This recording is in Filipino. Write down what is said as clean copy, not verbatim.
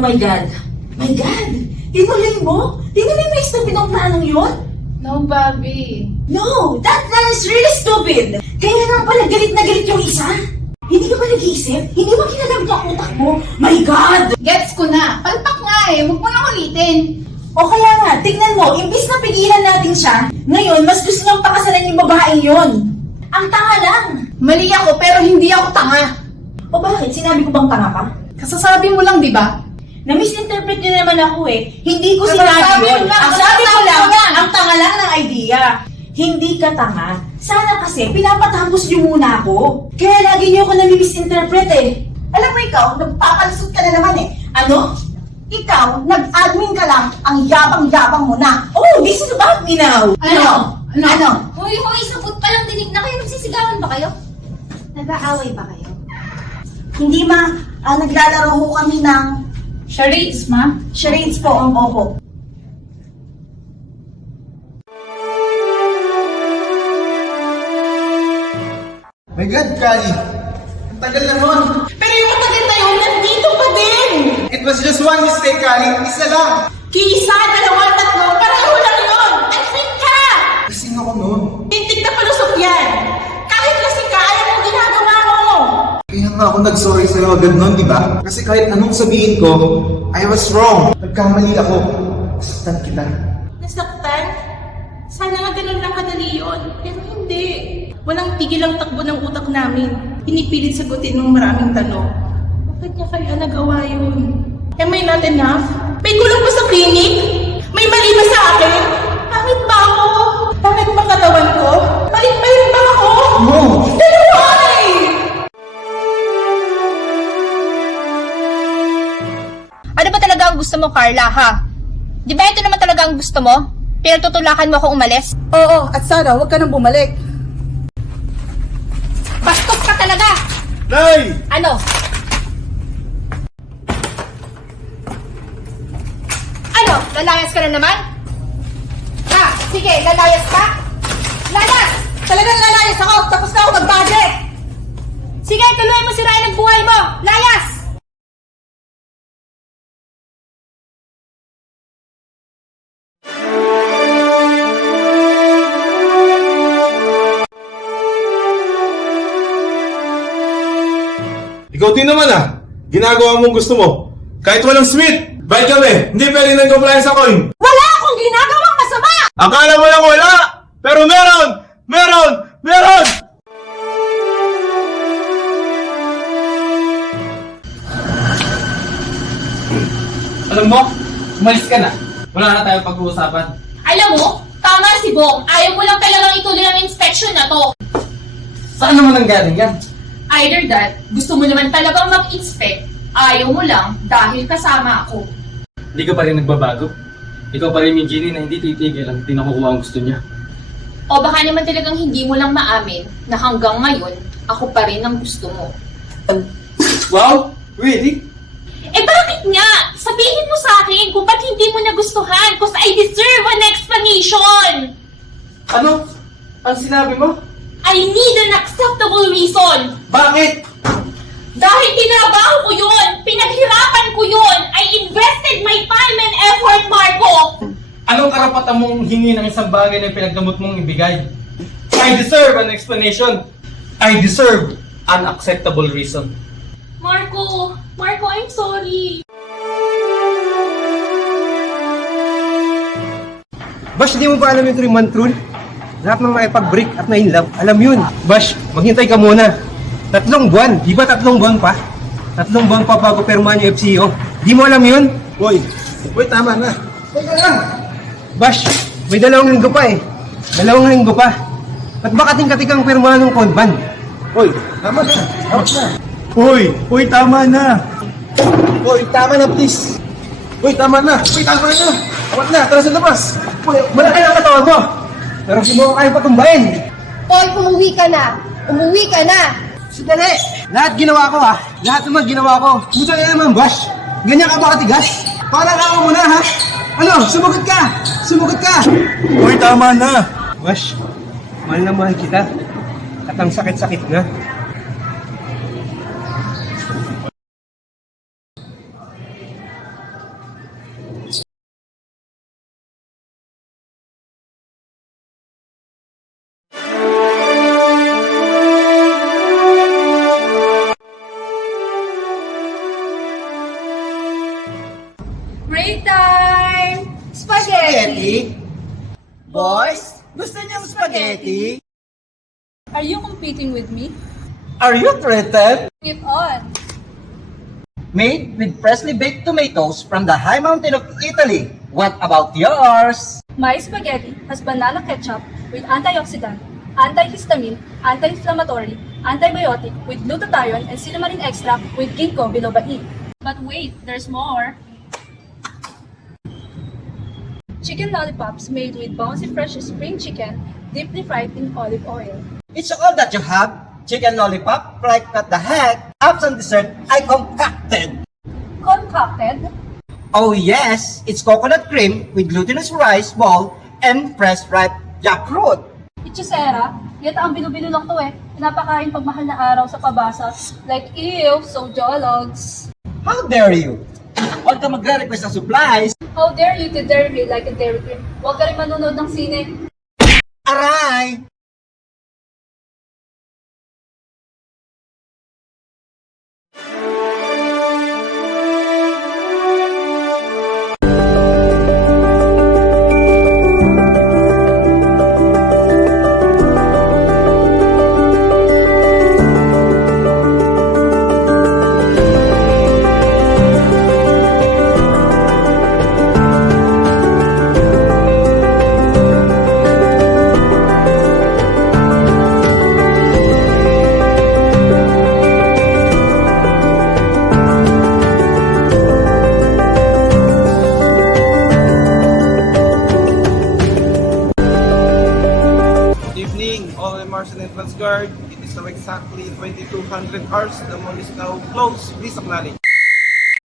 Oh my God. My God! Tinuloy mo? Tinuloy mo yung stupidong planong yun? No, Bobby. No! That plan is really stupid! Kaya nga pala galit na galit yung isa? Hindi ka ba nag-iisip? Hindi mo kinagamit ang utak mo? My God! Gets ko na. Palpak nga eh. Huwag mo na ulitin. O kaya nga, tignan mo, imbis na pigilan natin siya, ngayon mas gusto niyang pakasalan yung babaeng yun. Ang tanga lang! Mali ako pero hindi ako tanga. O bakit? Sinabi ko bang tanga ka? Kasasabi mo lang, di ba? Na-misinterpret niyo naman ako eh. Hindi ko Kasasabi sinabi yun. mo lang, Ang sabi ko kasasabi lang, mo lang. ang tanga lang ng idea. Hindi ka tanga. Sana kasi pinapatapos niyo muna ako. Kaya lagi niyo ako nami-misinterpret eh. Alam mo ikaw, nagpapalusot ka na naman eh. Ano? Ikaw, nag-admin ka lang, ang yabang-yabang mo na. Oh, this is about me now. Ano? Hoy, sabot pa lang dinig na kayo. Nagsisigawan ba kayo? Nag-aaway ba kayo? Hindi naglalaro ho kami ng Charades, ma. charades po. Opo. My God, Kali! Ang tagal na nun! Pero yung matagal na yun, nandito pa din. It was just one mistake, Kali! Isa lang! Kisa, dalawa, tatlo, pareho lang yun. Ang fit ka. Kasing ako nun. Tintig na palusok yan. Kahit kasi ka, alam mo ginagawa mo. Kaya nga ako nag-sorry sa'yo agad nun, di ba? Kasi kahit anong sabihin ko, I was wrong. Nagkamali ako. Saktan kita. Nasaktan? Sana nga ganun lang kadali yun. Pero hindi. Walang tigil ang takbo ng utak namin. Pinipilit sagutin ng maraming tanong. Bakit niya kaya nagawa yun? Am I not enough? May kulong ba sa clinic? May mali ba sa akin? Pangit ba ako? Pangit ba katawan ko? Palit-palit ba ako? No! Pero why? Ano ba talaga ang gusto mo, Carla, ha? Di ba ito naman talaga ang gusto mo? Pinagtutulakan mo akong umalis? Oo, at sana huwag ka nang bumalik. Bastos ka talaga! Nay! Ano? Ano? Lalayas ka na naman? Ha? Sige, lalayas ka? Layas! Talagang lalayas ako, tapos na ako mag-budget. Sige, tuloy mo sirain ang buhay mo! Layas! Ikaw din naman ginagawa mong gusto mo. Kahit walang sweet, bayad kami, hindi pwede nag-compliance sa coin. Wala akong ginagawang masama! Akala mo lang wala, pero meron! Meron! Meron! Alam mo, umalis ka na. Wala na tayong pag-uusapan. Alam mo, tama si Bong. Ayaw mo lang talagang ituloy ang inspection na to. Saan naman ang galing yan? Either that, gusto mo naman talagang mag-inspect, ayaw mo lang dahil kasama ako. Hindi ka pa rin nagbabago. Ikaw pa rin yung genie na hindi titigil ang tinakukuha ang gusto niya. O baka naman talagang hindi mo lang maamin na hanggang ngayon, ako pa rin ang gusto mo. Wow? Really? Eh bakit nga? Sabihin mo sa akin kung ba't hindi mo nagustuhan cause I deserve an explanation! Ano? Ang sinabi mo? I need an acceptable reason! Bakit? Dahil tinabaho ko yun! Pinaghirapan ko yun! I invested my time and effort, Marco! Anong karapatan mong hingi ng isang bagay na pinagdamot mong ibigay? I deserve an explanation. I deserve an acceptable reason. Marco, I'm sorry. Bash, di mo ba alam yung 3-month rule? Lahat ng makipag-break at na-inlove, alam yun. Bash, maghintay ka muna. 3 buwan, di ba 3 buwan pa? 3 buwan pa bago permahan yung FCO. Di mo alam yun? Uy, tama na. Teka lang. Bash, may 2 linggo pa eh. 2 linggo pa. Ba't ba kating-kating ang permahan ng Conban? Uy, tama na. Out na. Uy, tama na. Uy, tama na, please. Uy, tama na. Awat na, tara sa labas. Uy, malaki ang katawan mo. Pero hindi mo kayang patumbayin. Paul, umuwi ka na! Umuwi ka na! Sandali! Lahat ginawa ko ha! Lahat naman ginawa ko! Musa ka naman, Bash! Ganyan ka ba katigas? Parang ako mo na ha! Ano? Sumugot ka! Sumugot ka! Uy, tama na. Bash, mahal na mahal kita. At ang sakit-sakit na. Boys, gusto niyong spaghetti? Are you competing with me? Are you threatened? Keep on. Made with freshly baked tomatoes from the high mountain of Italy. What about yours? My spaghetti has banana ketchup with antioxidant, antihistamine, anti-inflammatory, antibiotic with glutathione and cinnamon extract with ginkgo biloba E. But wait, there's more. Chicken lollipops made with bouncy fresh spring chicken, deeply fried in olive oil. It's all that you have? Chicken lollipop? Like what the heck? Absent dessert, I concocted. Concocted? Oh yes, it's coconut cream with glutinous rice ball and fresh ripe jackfruit. Itchisera, yata ang bilo-bilo lang to eh. Pinapakain pag mahal na araw sa pabasa. Like, ew, so jologs. How dare you? Huwag ka magre-request ng supplies. How dare you to dare me like a dairy queen? Huwag ka rin manonood ng sine. Aray! Evening, all MRs and entrance guard. It is now exactly 2200 hours. The mall is now closed. Please acknowledge.